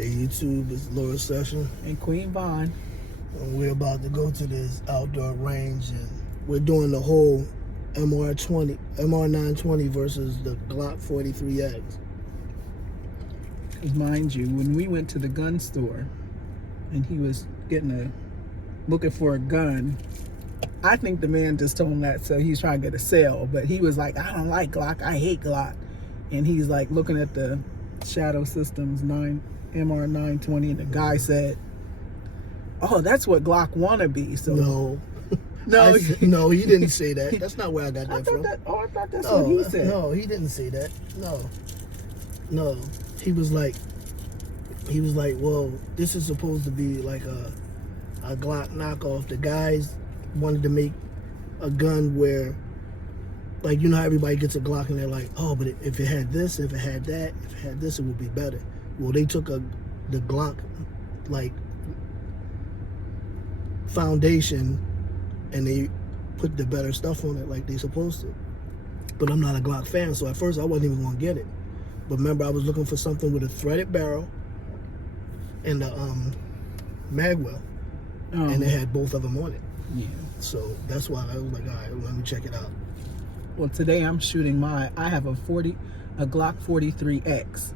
Hey YouTube, it's Laura Session. And Queen Vaughn. And we're about to go to this outdoor range and we're doing the whole mr920 versus the Glock 43X. Because mind you, when we went to the gun store and he was looking for a gun, I think the man just told him that so he's trying to get a sale, but he was like, I don't like Glock, I hate Glock. And he's like looking at the Shadow Systems mr920 and the guy said, oh, that's what Glock wanna be. So no, he didn't say that. That's not where I got that from. I thought that's what he said. No, he didn't say that. No. He was like, well, this is supposed to be like a Glock knockoff. The guys wanted to make a gun where, like, you know how everybody gets a Glock and they're like, oh, but if it had this, if it had that, if it had this, it would be better. Well, they took the Glock, like, foundation and they put the better stuff on it like they supposed to. But I'm not a Glock fan, so at first I wasn't even gonna get it. But remember, I was looking for something with a threaded barrel and the magwell, and it had both of them on it. Yeah. So that's why I was like, all right, let me check it out. Well, today I'm shooting I have a Glock 43X,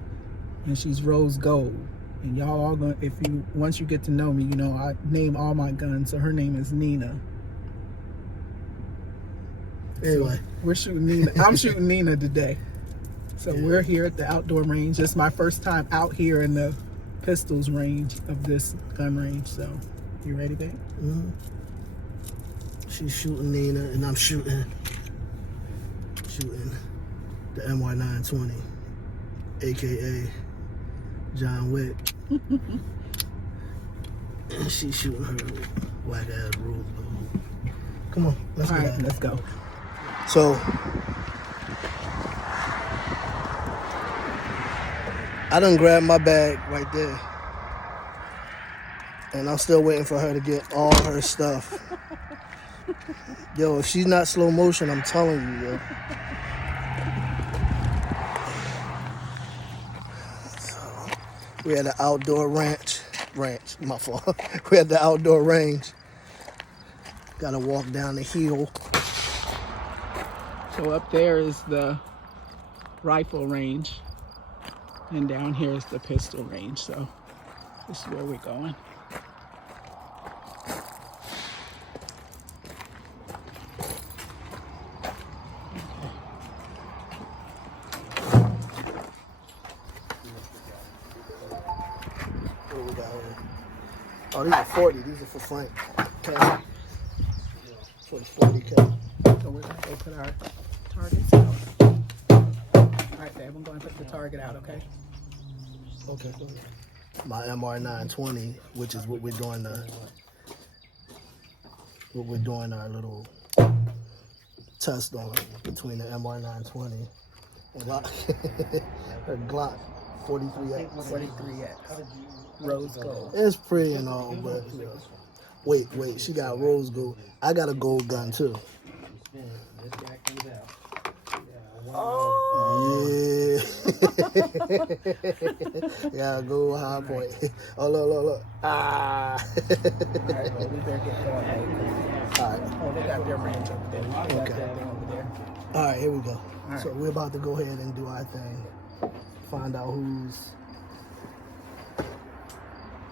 and she's rose gold. And y'all all going, once you get to know me, you know I name all my guns. So her name is Nina. Anyway, so we're shooting Nina. I'm shooting Nina today. So we're here at the outdoor range. This is my first time out here in the pistols range of this gun range. So, you ready, babe? Mm-hmm. She's shooting Nina, and I'm shooting the mr920, aka John Wick. And she's shooting her whack ass rose gold. Come on, let's go. All right, let's go. So I done grabbed my bag right there, and I'm still waiting for her to get all her stuff. Yo, if she's not slow motion, I'm telling you, yo. So, we're at the outdoor ranch, my fault. We're at the outdoor range. Gotta walk down the hill. So up there is the rifle range, and down here is the pistol range. So this is where we're going. What do we got here? Oh, these are 40. These are for Frank. Okay. For the 40K. So we're gonna go put our targets out. All right, babe, I'm going to put the target out, okay? Okay. My mr920, which is what we're doing our little test on between the mr920 and her Glock 43X. 43X. Rose gold. It's pretty and all, but wait, she got rose gold. I got a gold gun too. Oh. Yeah, gold high point. Oh, look. Ah. All right, well, we better get going. All right. Oh, they got their range over there. They got their thing over there. All right, here we go. Right. So we're about to go ahead and do our thing. Find out who's.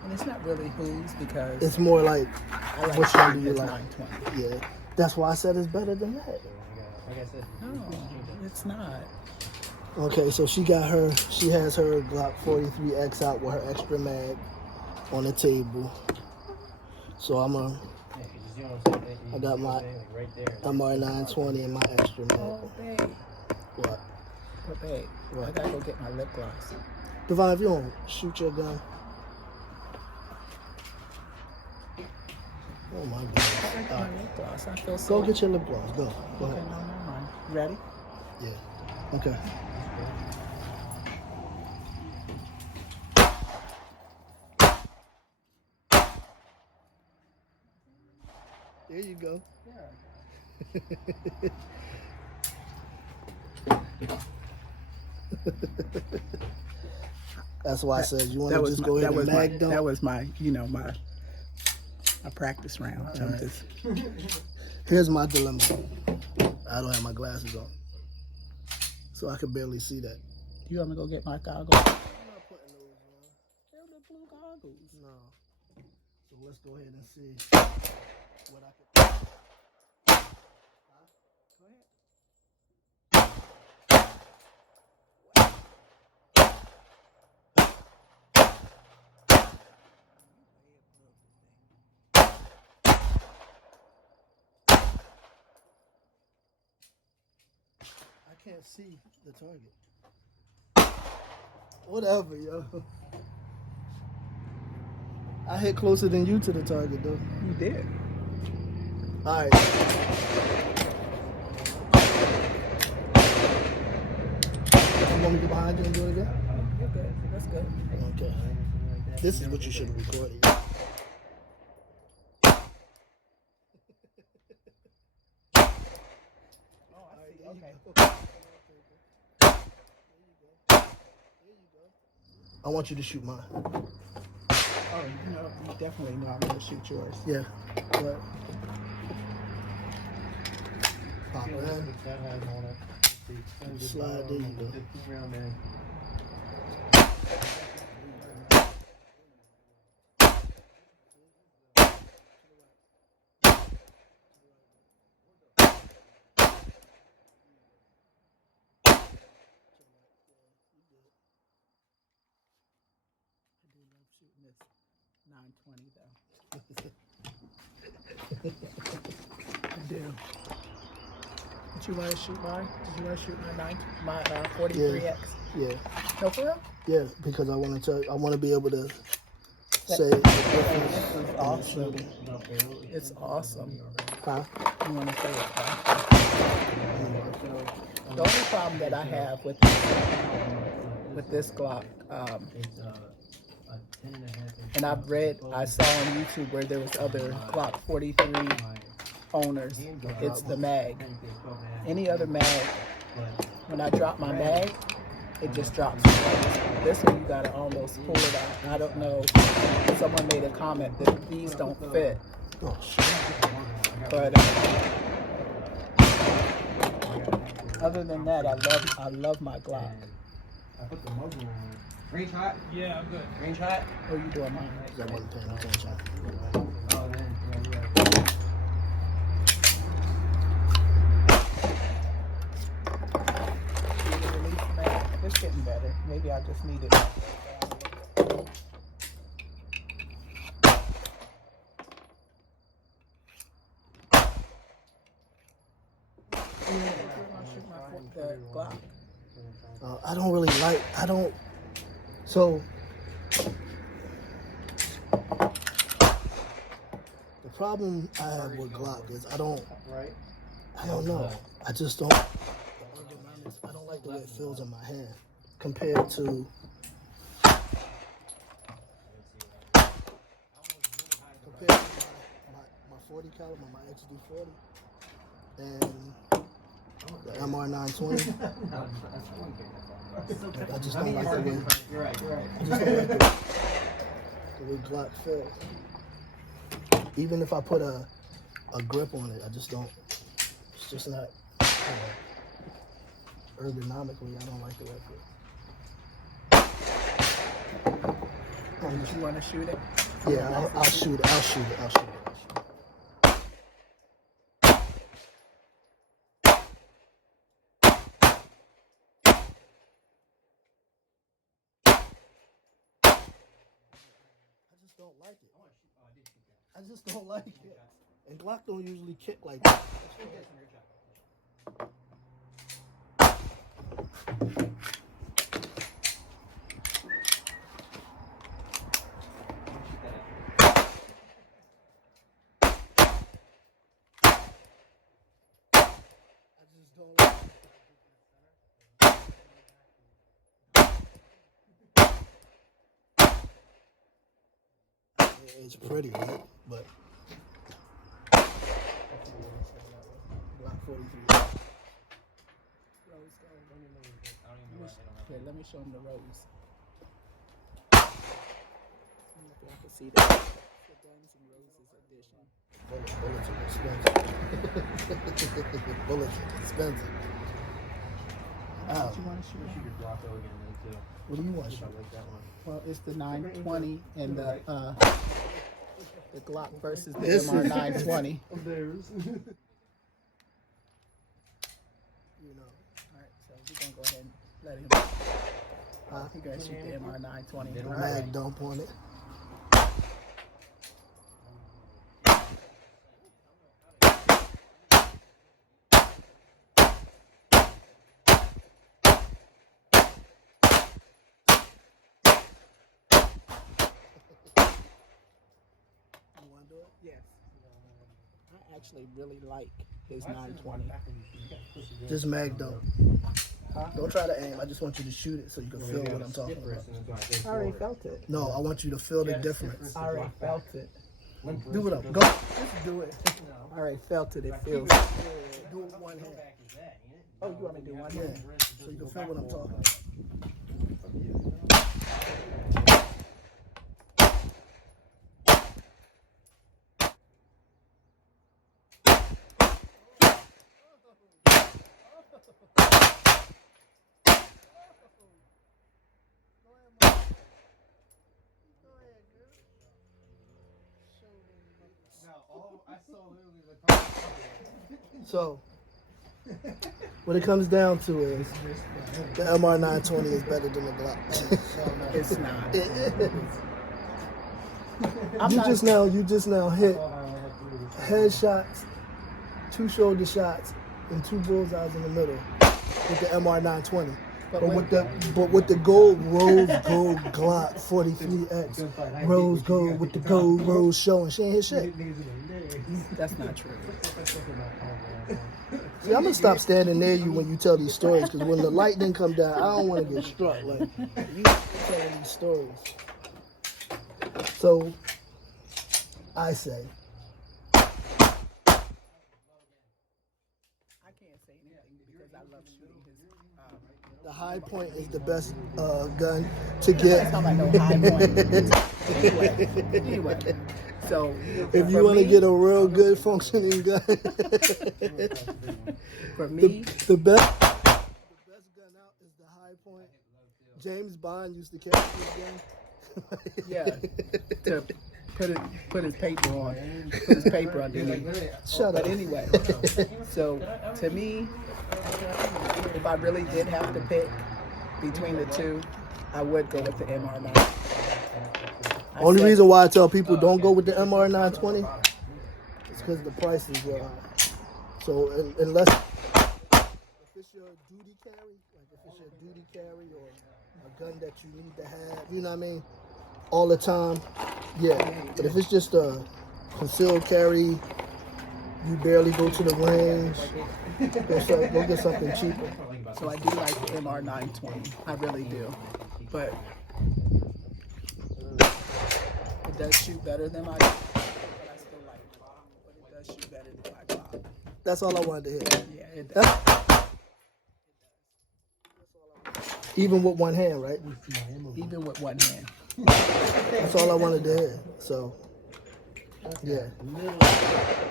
And it's not really who's, because It's more like I like which one do you like? 920. Yeah, that's why I said it's better than that. No, it's not. Okay, so she has her Glock 43X out with her extra mag on the table. So I got my mr920 and my extra mag. Oh, babe. What? Oh, babe. What? I gotta go get my lip gloss. Devon, if you don't shoot your gun. Oh my I God. gotta get my lip gloss. I feel so. Go get your lip gloss. Go Okay, ahead. no, never mind. You ready? Yeah. Okay. There you go. Yeah. That's why I said you want That to was just my, go ahead that and was my, mag dump. that was my, my practice round. All I'm right. just, Here's my dilemma. I don't have my glasses on, so I can barely see that. you want me to go get my goggles? I'm not putting those on. They're the blue goggles. No. So let's go ahead and see what I can. Go ahead. I can't see the target. Whatever, yo. I hit closer than you to the target, though. You did. All right. You want me to get behind you and do it again? You're good. That's good. Okay. This is what you should have recorded. Oh, I see. Okay. I want you to shoot mine. Oh, you definitely know I'm going to shoot yours. Yeah. But pop it in. Slide, there you go. Shooting this 920 though. I do. Did you want to shoot mine? Did you want to shoot my 43X? Yeah. No, for real? Yeah, because I want to be able to say This is awesome. It's awesome. huh? You want to say it's awesome? The only problem that I have with this Glock, and I saw on YouTube where there was other Glock 43 owners. It's the mag. Any other mag, when I drop my mag, it just drops. This one you gotta almost pull it out. I don't know. Someone made a comment that these don't fit, Oh shit. but other than that, I love my Glock. I put the muzzle on. Range hot? Yeah, I'm good. Range hot? Oh, you doing mine? That wasn't paying attention. Oh, man. It's getting better. Maybe I just need it. The Glock. So the problem I have with Glock is I don't know. I just don't. I don't like the way it feels in my hand compared to. My 40 caliber, my XD 40, and the mr920. I just don't like the way. You're right. I just don't like the way Glock feels. Even if I put a grip on it, I just don't. It's just not ergonomically. I don't like the way it feels. Did you want to shoot it? Yeah, I'll shoot it. Don't like it. I just don't like it. And Glock don't usually kick like that. I just don't like it. It's pretty, right? But Glock 43. Rose gold. Here, let me show them the rose. so I can see that. The Guns N' Roses edition. Bullets are expensive. Bullets are expensive. What you want to shoot? Shoot your Glock again then too. What do you want to I shoot? like that one. Well, it's the 920 and the Glock versus the This is- MR920. Theirs. You know. All right, so we're gonna go ahead and let him. He gonna shoot the MR920. All right. Mag dump on it. You want to do it? Yes. I actually really like his 920. Just mag dump. Don't try to aim. I just want you to shoot it so you can feel what I'm talking about. I already felt it. No, I want you to feel the difference. I already felt it. Do it up. Go. Just do it. I already felt it. It feels. Do it with one hand. Oh, you want me to do one? Yeah. So you can feel what I'm talking about. So, what it comes down to is the MR920 is better than the Glock. It's not. It is. You just now hit headshots, 2 shoulder shots, and 2 bullseyes in the middle with the MR920. But with the gold rose gold Glock 43X, rose gold with the gold rose showing, she ain't hit shit. That's not true. See, I'm gonna stop standing near you when you tell these stories, because when the lightning come down, I don't want to get struck. Like you telling these stories. So I say, I can't say anything because I love shooting his. the high point is the best gun to get. That's not like no high point. Anyway, so If you for want to me- get a real good functioning gun, for me, the best gun out is the high point. James Bond used to carry this gun. yeah, to put his paper on, put his paper underneath. Shut But up. anyway, so to me, if I really did have to pick between the two, I would go with the MR9. Only reason why I tell people don't go with the MR920 is because the price is real high. So unless if it's your duty carry, like if it's your duty carry or a gun that you need to have, you know what I mean, all the time, yeah. But if it's just a concealed carry, you barely go to the range, go get something cheaper. So I do like the MR920. I really do. But it does shoot better than my Glock. But I still like it. But it does shoot better than my Glock. That's all I wanted to hear. Yeah, it does. Even with one hand, right? Even with one hand. That's all I wanted to hear. So, yeah.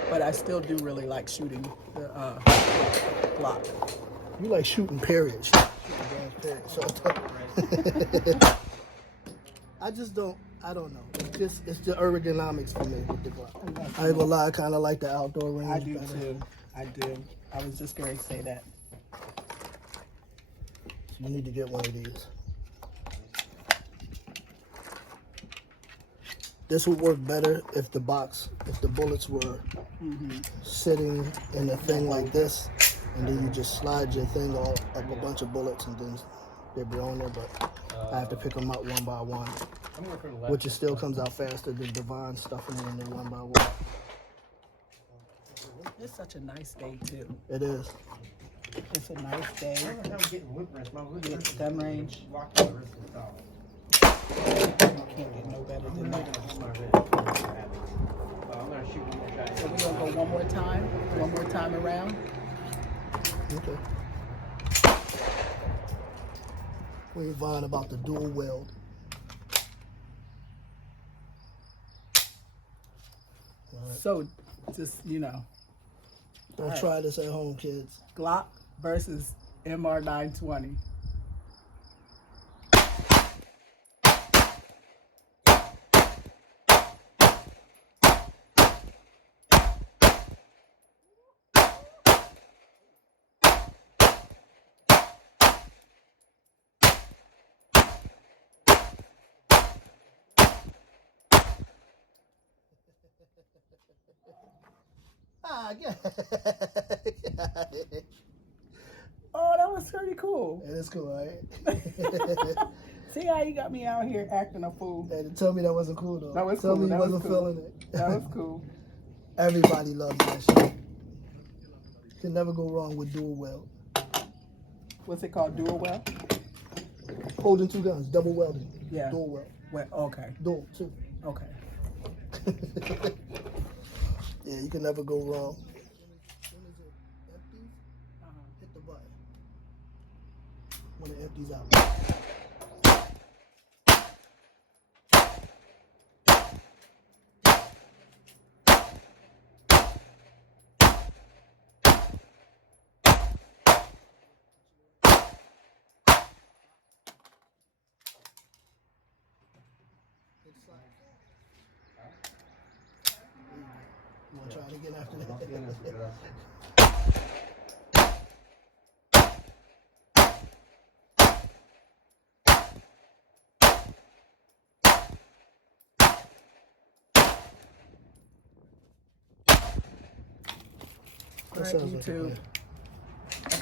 But I still do really like shooting the Glock. You like shooting period. Shooting period. So, I just don't. I don't know. It's the ergonomics for me with the Glock. I ain't gonna lie. I kind of like the outdoor range. I do better. too. I do. I was just going to say that. So you need to get one of these. This would work better if the bullets were sitting in a thing like this, and then you just slide your thing all up a bunch of bullets, and then they'd be on there. But I have to pick them out one by one, which it still comes out faster than Devon stuffing them in there one by one. It's such a nice day too. It is. It's a nice day. Get to gun range. You can't get no better than that. So we're gonna go one more time around. Okay. We ain't vying about the dual weld. So, just, you know, Don't try this at home, kids. Glock versus mr920. Yeah. Oh, that was pretty cool. That is cool, right? See how you got me out here acting a fool? And tell me that wasn't cool, though. That was tell cool. me you That was wasn't cool. feeling it. That was cool. Everybody loves that shit. You can never go wrong with dual weld. What's it called? Dual weld? Holding two guns, double welding. Yeah. Dual weld. Well, okay. Dual, too. Okay. Yeah, you can never go wrong. As soon as it empties, hit the button. When it empties out. You want to try it again after that? All right, YouTube.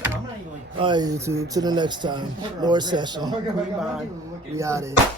I'm not even like. All right, YouTube. To the next time. More session. Bye. We out of here.